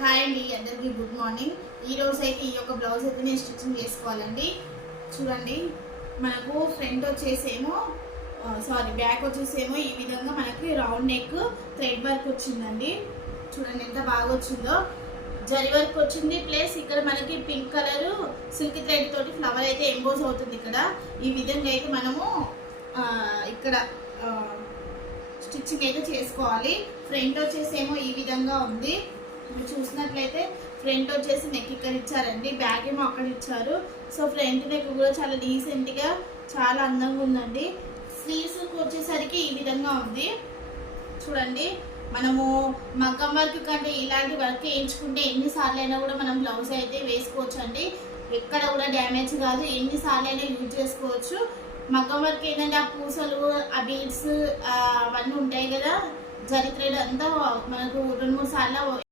Hi అండి, అందరికీ good morning. ఈరోజు అయితే ఈ యొక్క బ్లౌజ్ అయితే నేను స్టిచ్చింగ్ చేసుకోవాలండి. చూడండి, మనకు ఫ్రంట్ వచ్చేసేమో బ్యాక్ వచ్చేసేమో ఈ విధంగా మనకి రౌండ్ నెక్ థ్రెడ్ వర్క్ వచ్చిందండి. చూడండి ఎంత బాగా వచ్చిందో, జరీ వర్క్ వచ్చింది. ప్లస్ ఇక్కడ మనకి పింక్ కలర్ సిల్క్ థ్రెడ్ తోటి ఫ్లవర్ అయితే ఎంబోజ్ అవుతుంది. ఇక్కడ ఈ విధంగా అయితే మనము ఇక్కడ స్టిచ్చింగ్ అయితే చేసుకోవాలి. ఫ్రంట్ వచ్చేసేమో ఈ విధంగా ఉంది. మీరు చూసినట్లయితే ఫ్రంట్ వచ్చేసి నెక్ ఇక్కడ ఇచ్చారండి, బ్యాక్ ఏమో అక్కడ ఇచ్చారు. సో ఫ్రంట్ నెక్ కూడా చాలా డీసెంట్గా చాలా అందంగా ఉందండి. స్లీవ్స్ వచ్చేసరికి ఈ విధంగా ఉంది. చూడండి, మనము మగ్గం వర్క్ కంటే ఇలాంటి వర్క్ వేయించుకుంటే ఎన్నిసార్లు అయినా కూడా మనం బ్లౌజ్ అయితే వేసుకోవచ్చు అండి. ఎక్కడ కూడా డ్యామేజ్ కాదు, ఎన్నిసార్లు అయినా యూజ్ చేసుకోవచ్చు. మగ్గం వర్క్ ఏంటంటే ఆ పూసలు, ఆ బీడ్స్ అవన్నీ ఉంటాయి కదా, జరీ థ్రెడ్ అంతా మనకు 2-3 సార్లు